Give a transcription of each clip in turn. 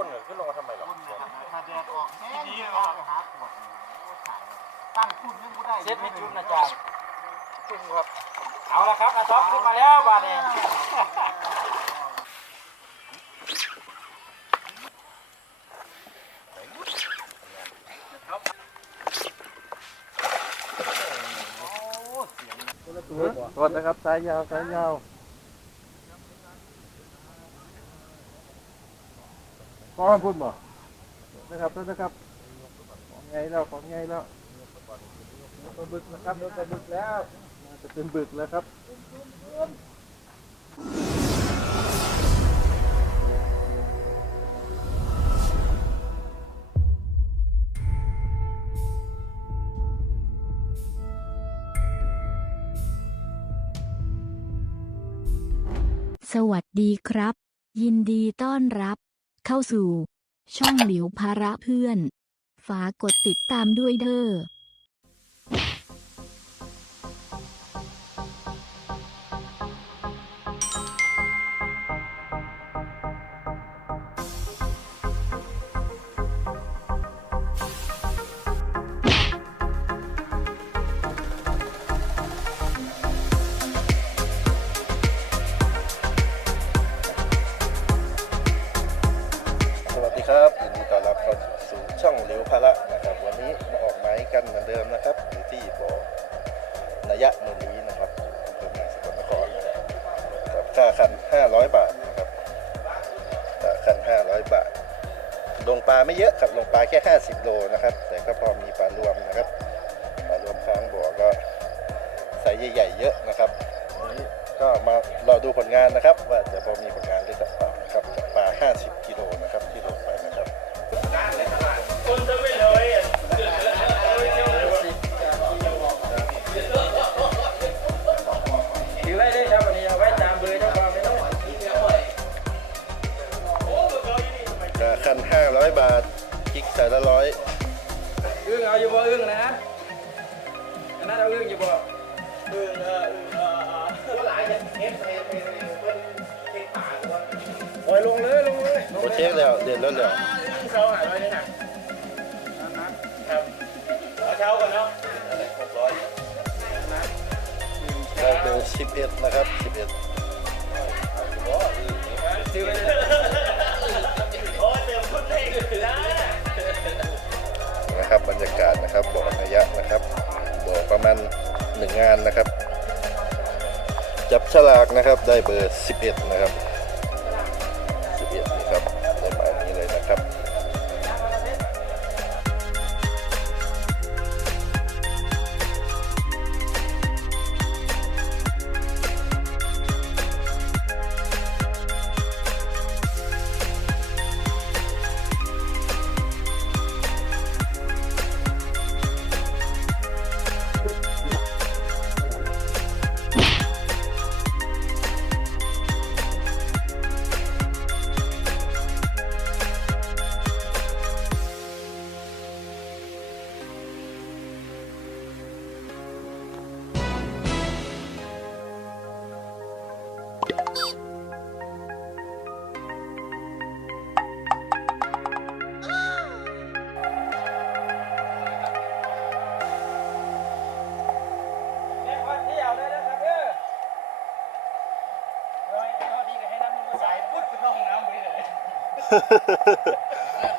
ก้นเหรอขึ้นลงมาทำไมหรอคุณนะครับถ้าแดดออกแห้งๆเอาไปหาปวดโอ้ถ่ายตั้งคุณยังบ่ได้เซ็ตให้จุ่มนะจ๊ะจุ่มครับ เอาละครับอาท็อปขึ้นมาแล้วบาดนี้โทษนะครับสายยาวสายยาว ก้อนพุ่นบ่นะครับนะครับของไงแล้วของไงแล้วตัวบึกนะครับตัวบึกแล้วจะเป็นบึกแล้วครับสวัสดีครับ ยินดีต้อนรับ เข้าสู่ ช่องหลิวภาระเพื่อน ฝากกดติดตามด้วยเด้อาคัน 500 บาทนะครับค่าคัน 500 บาท ลงปลาไม่เยอะครับ ลงปลาแค่ 50 โลนะครับ แต่ก็พอมีปลารวมนะครับ ปลารวมค้างบ่อก็ใส่ใหญ่ๆเยอะนะครับนี้ก็มารอดูผลงานนะครับ ว่าจะพอมีผลงานได้สักเปล่านะครับกับปลา 50 คัน500บาทกิกใส่ละร้อยอึ้งเอาอยู่บ่อึ้งนะอันนั้นเอาอึ้งอยู่บ่โอ้ยลงเลยลงเลยโอเช็คแล้วเด่นแล้วเดี๋ยวเช้าหาร้อยนี่นะนะครับเอาเช้าก่อนเนาะได้เบอร์11นะครับ11ถือไว้เลย นะครับบรรยากาศนะครับบ่อระยะนะครับบ่อประมาณหนึ่งงานนะครับ จับฉลากนะครับได้เบอร์ 11 นะครับ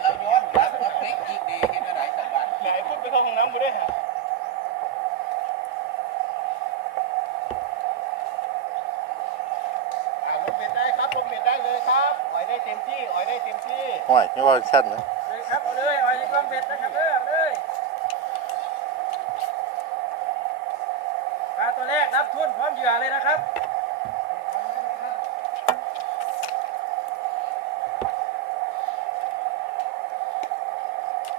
เราย้อนกลับมาพลิกอีกดีเห็นอะไรสักวันไหนปุ๊บไปเข้าห้องน้ำไปด้วยฮะอ่าลงเบ็ดได้ครับลงเบ็ดได้เลยครับอ่อยได้เต็มที่อ่อยได้เต็มที่ห้อยไม่ว่าชั้นนะ เลยครับเอาเลยเอาอีกลองเบ็ดนะครับเด้อเอาเลยปลาตัวแรกรับทุนพร้อมเหยื่อเลยนะครับ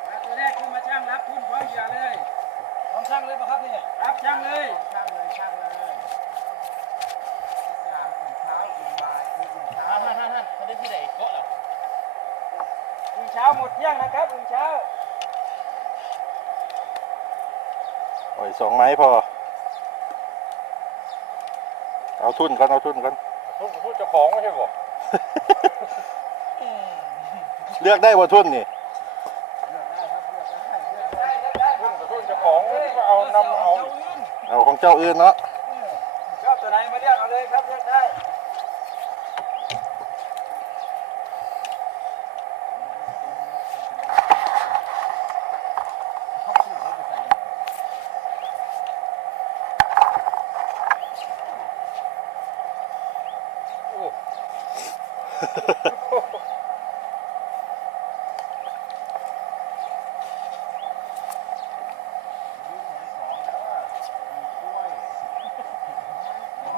ปลาตัวแรกขึ้นมาช่างรับทุนพร้อมเหยื่อเลยพร้อมช่างเลยป่ะครับนี่รับช่างเลย ช่างเลยช่างเลยอยากอุ่นเช้าอุ่นบ่ายอุ่นเช้าฮั่นฮั่นฮั่นเขาได้ที่ไหนเกาะเหรอ อึ่งเช้าหมดเที่ยงนะครับอึ่งเช้า โอ้ย สองไม้พอ เอาทุนก่อนเอาทุนก่อนทุนทุนเจ้าของไม่ใช่บ่เลือกได้บ่ทุนนี่รุ่นเจ้าของก็เอานำเอา เอาของเจ้าอื่นเนาะ ชอบตัวไหนมาเรียกเอาเลยครับเรียกได้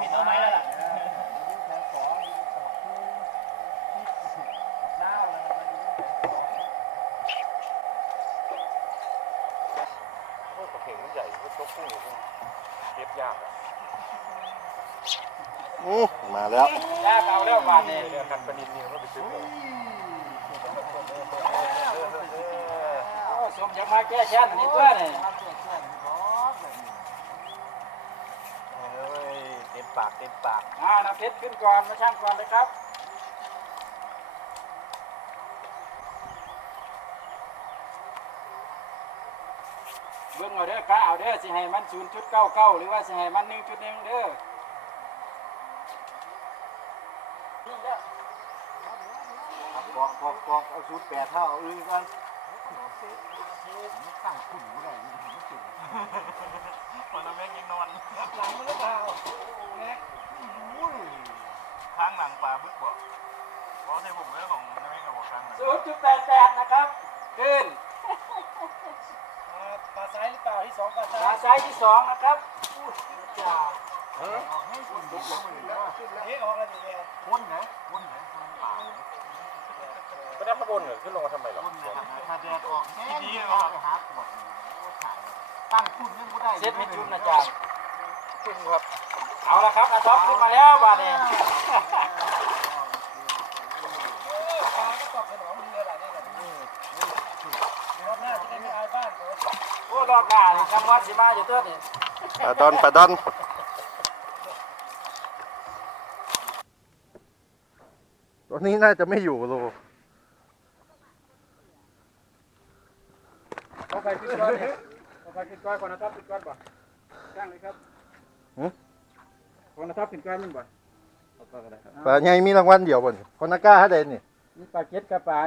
มีต้นไม้แล้วล่ะ โอ้ยเข่งมันใหญ่ก็ชกพุ่งอยู่เก็บยาก อื้อมาแล้ว ยากเอาแล้วบาทนี่เรียกกันปนินนี่ก็ไปซื้อเลยโอ้ สมยังมาแก้แค้นนี่ตัวนี่เฮ้ยเต็มปากเต็มปากอ่าน้ำเพชรขึ้นก่อนมาช่างก่อนเลยครับเบิ่งเอาเด้อกะเอาเด้อสิให้มัน0.99หรือว่าสิให้มัน1.1เด้อ กอกกอก กอกเอาสูตรแปดเท่าเอาอื่นกันตั้งคุณไม่ได้ไม่ถึงคนละแม่งยังนอนหลังมันหรือเปล่าแม็กอุ้ยข้างหลังปลาบึกบ่เพราะในผมเรื่องของแม่งกับผมข้างหลัง0.88นะครับขึ้นปลาซ้ายหรือเปล่าที่สองปลาซ้าขายซ้ายที่2นะครับจ่าให้คุณดูแล้วเอ๊ะออกแล้วเนี่ยคนไหนคนไหนคนป่า ก็ได้ข้างบนเหรอขึ้นลงมาทำไมหรอคนไหนถ้าแดดออกแห้งไปหาปวดถ่ายตั้งคุณยังไม่ได้เซ็ตให้จุนนะจ๊ะจุนครับ เอาละครับอาท็อปขึ้นมาแล้วบาดนี้ปลาก็ตอบสนองดีอะไรนี่แหละรอบหน้าจะได้ไม่อายบ้านเขาโอ้รอบหน้านี่คำวัดสิมาอยู่ตัวนี่ปลาดอนปลาดอนตัวนี้น่าจะไม่อยู่โล เอาไป ขึ้นก้อนเนี่ยเอาไปขึ้นก้อนก่อนนะท็อปขึ้นก้อนบ่ช่างเลยครับก่อนนะท็อปขึ้นก้อนมันบ่เอาก้อนก็ได้ครับปลาใหญ่มีรางวัลเดียวบ่นคนนักกล้าฮะเดนนี่นี่ปลาเก็ดกับปลา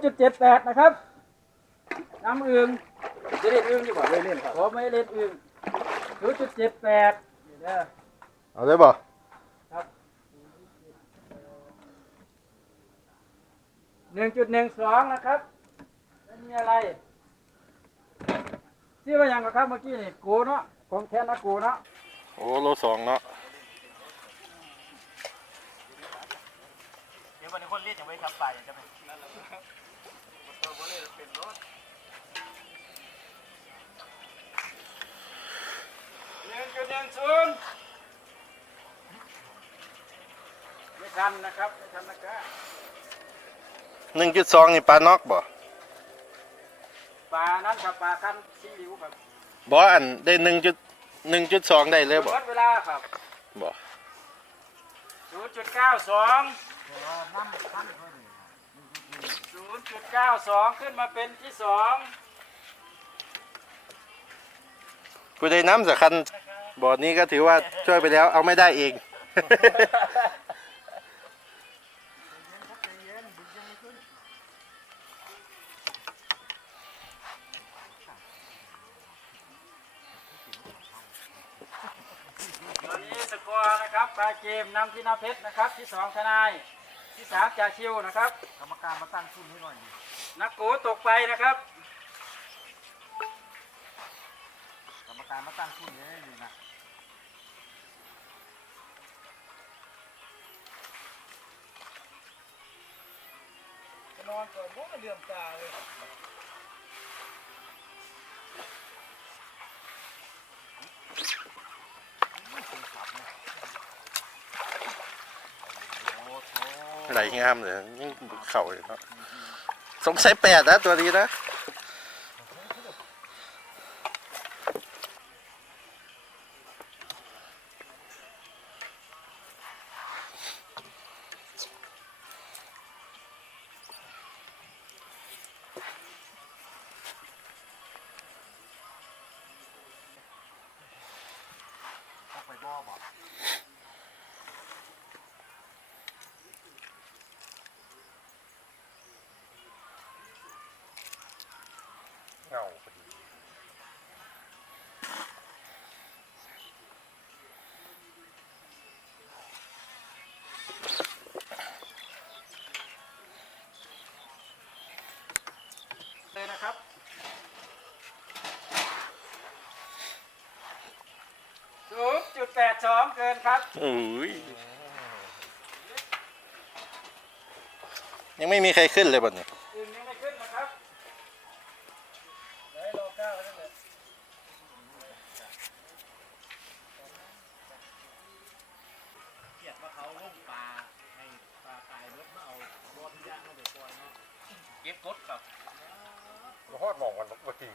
0.78นะครับน้ำอึ่งจะเล่นอึ่งอยู่บ่เล่นครับผมไม่เล่นอึ่ง0.78นี่เด้อ เอาได้บ่หนึ่งจุดหนึ่งสองนะครับไม่มีอะไร ที่ว่าอย่างกับครับเมื่อกี้นี่โกเนาะของแท้นะโกเนาะโอ้โลสองเนาะเดี๋ยววันนี้คนเรียกยังไม่ทำไปจะไหมหนึ่งจุดหนึ่งศูนย์ไม่ทันนะครับไม่ทันนะครับหนึ่งจุดสองนี่ปลานอกบ่ ปลานั้นครับปลาคันซีอิ๊วครับบ่อันได้หนึ่งจุดหนึ่งจุดสองได้เลยบ่หมดเวลาครับบ่ศูนย์จุดเก้าสองศูนย์จุดเก้าสองขึ้นมาเป็นที่สองผู้ใดน้ำสักคันบ่อนี้ก็ถือว่าช่วยไปแล้วเอาไม่ได้เอง เกมนำที่นาเพชรนะครับ ที่สองทนาย ที่สามจ่าชิวนะครับ กรรมการมาตั้งทุนให้หน่อยดินักโกตกไปนะครับ กรรมการมาตั้งทุนให้ดีนะนอนก่อนพวกเดือมตาเลย ไหลงามเลยยังเข่าอยู่เนาะสงสัยแปดนะตัวนี้นะ นะครับศูนย์จุดแปดสองเกินครับ โอ้ยยังไม่มีใครขึ้นเลยบัดนี้อื่นยังไม่ขึ้นนะครับไหนรอเก้าไว้นั่นแหละเกียดว่าเขาลุ่มปลาให้ปลาตายรถมาเอารถย่างมาเดี๋ยวปล่อยเนาะ เก็บกดครับ ฮอดมองมันบ่จริง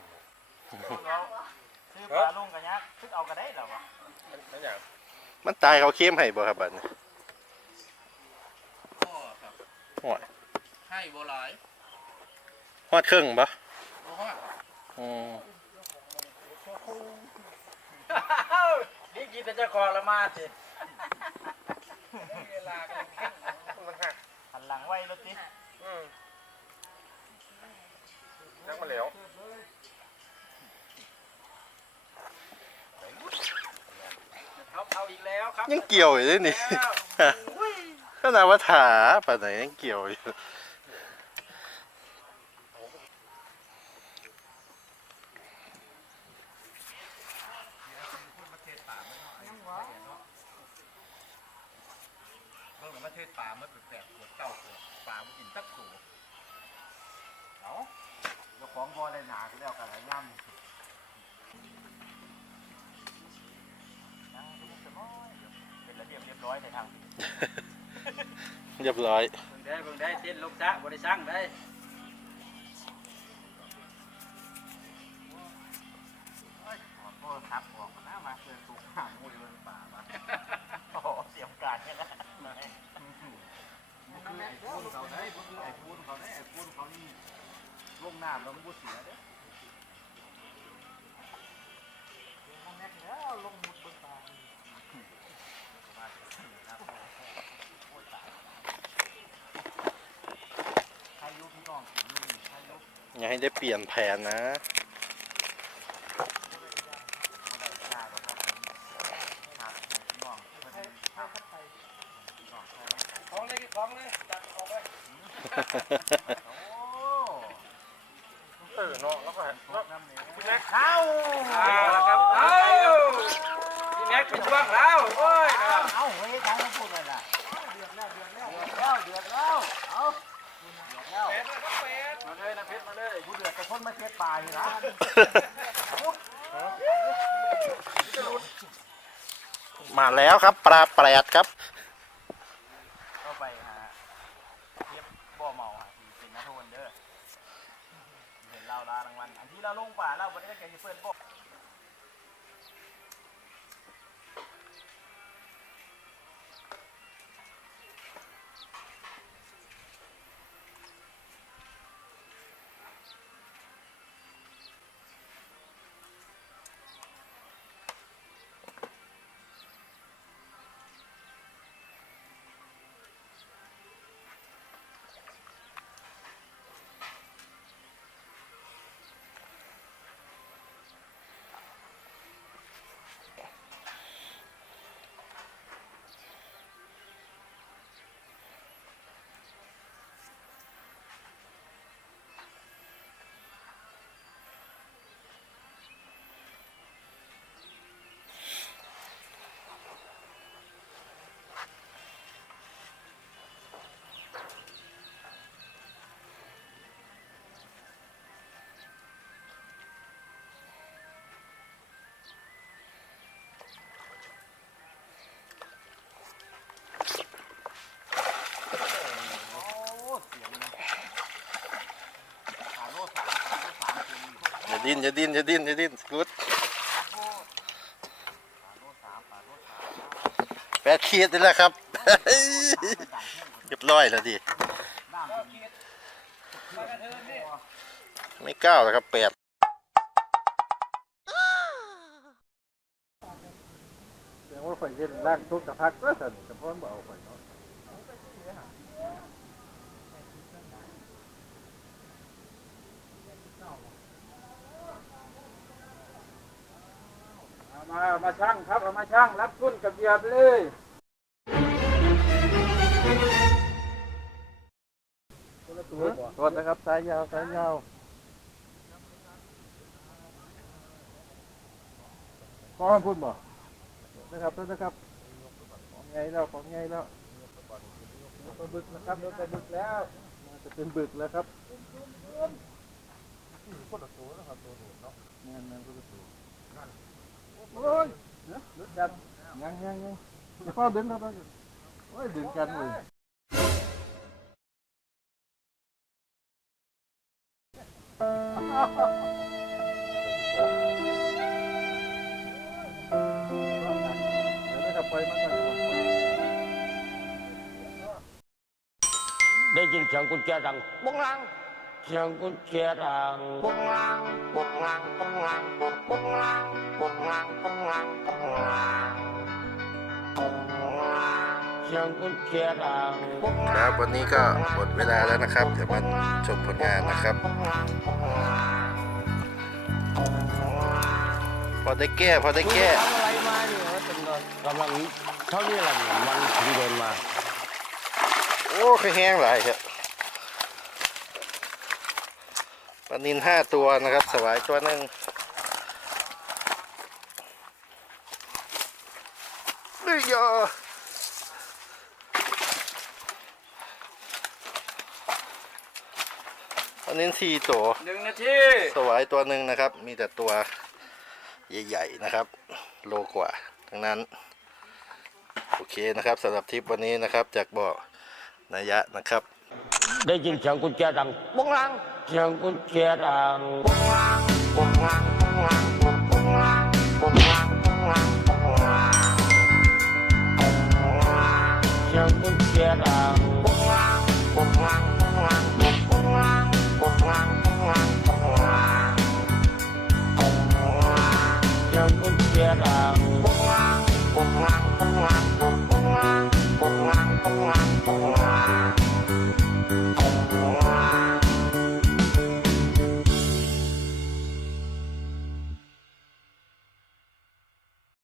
ซื้อปลาลุงกันยักซื้อเอากันได้หรอวะนั่นอย่างมันตายเขาเข้มให้บ่ครับบัดนี้พ่อครับโอ้ยให้โบหลายฮอดครึ่งปะโอ้ฮอดอืมนี่กินแต่เจ้าของละมาสิหันหลังไว้รถจิอืม ยังมาแล้วเขาเอาอีกแล้วครับยังเกี่ยวอยู่เลยนี่ขนาดว่าถาปัดไหนยังเกี่ยวอยู่เมื่อประเทศปลาเมื่อแปดขวดเก้าขวดปลาไม่กินสักตัวเอาเจ้าของบ่อได้หนาก็แล้วกันหลายย่ำนั่งดูสมอยเป็นระเบียบเรียบร้อยในทาง เรียบร้อย เบิ่งได้เบิ่งได้เต้นลูกจ้าบริสั่งได้ ลงน้ำแล้วมันบ่เสียเด้ลงมุดบนตาใครยุบพี่น้องถึงนี่ใครยุบอย่าให้ได้เปลี่ยนแผนนะของเลยของเลยจัดออกไป เออเนาะแล้วก็เนาะเข้าเอาละครับเอาพี่แม็กเป็นช่วงแล้วโอ้ยนะครับเอาเฮ้ยทั้งพูดเลยล่ะเดือดแล้วเดือดแล้วเดือดแล้วเอาเดือดแล้วมาเลยนะเพชรมาเลยผู้เดือดกับคนมาเช็ดปลาอยู่นะมาแล้วครับปลาแปดครับ เข้าไปฮะเทียบบ่อเมาฮะที่เป็นนักโทษเด้อ เราลารางวัลอันที่เราลงป่าเราบริการแกจะเปิดบอก ดิ้นอย่าดิ้นอย่าดิ้นอย่าดิ้นกุดแปดขีดนี่แหละครับเรียบร้อยแล้วดิไม่เก้าแล้วครับแปดแสดงว่าข่อยเล่นล่างทุกกระพักก็สั่นแต่พ่อเอาข่อยเนาะามามาช่างครับเอามาช่างรับทุนกับเบียร์เลยคนลตัวก่อนะครับสายยาวสายยาวพร้อมพูดบ่นะครับนะครับของไงแล้วของไงแล้วรถไบึกนะครับรถไปบึกแล้วน่าจะเป็นบึกแล้วครับคนละตัวนะครับตัวเนาะแม่นแม่นคนละตัว โอ้ยเนาะรถจันยังยังยังเดี๋ยวพ่อ ดึงครับโอ้ยดึงกันเลยเดี๋ยวนะครับปล่อยมันก่อนครับปล่อยได้ยินเสียงกุญแจดังปุ้งลังเสียงกุญแจดังปุ้งลังปุ้งลังปุ้งลังปุ้งปุ้งลังปุ้งลังปุ้งลังปุ้งลังปุ้งลังเสียงกุญแจดังปุ้งคลัรังบวันนี้ก็หมดเวลาแล้วนะครับเดี๋ยวมาชมผลงานนะครับพอได้แก้พอได้แก้ทำอะไรมาเนี่ยเป็นกำลังเท่านี้แหละเนี่ยมันถึงเดินมา โอ้คือแห้งหลายครับ ปลานินห้าตัวนะครับ สวายตัวหนึ่งเฮ้ยยอปลานินสี่ตัว หนึ่งนาทีสวายตัวหนึ่งนะครับ มีแต่ตัวใหญ่ๆนะครับ โลกว่า ทั้งนั้น โอเคนะครับสำหรับทริปวันนี้นะครับ จากบ่อนายะนะครับ ได้ยินเสียงกุญแจดังปุ้งลัง เสียง